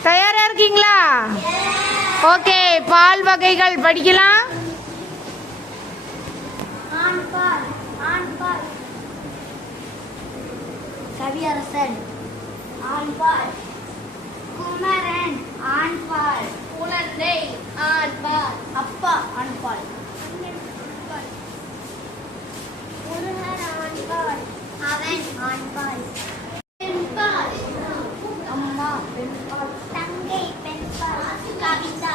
தயாரா இருக்கீங்களா? ஓகே, பால் வகைகள் படிக்கலாம். கவியரசன் ஆண்பால், குமரன் ஆண்பால், குழந்தை ஆண்பால், அப்பா ஆண்பால், முருகன் ஆண்பால், அவன் ஆண்பால், பெண்பால், அம்மா பெண்பால், தங்கை பெண்பால், கவிதா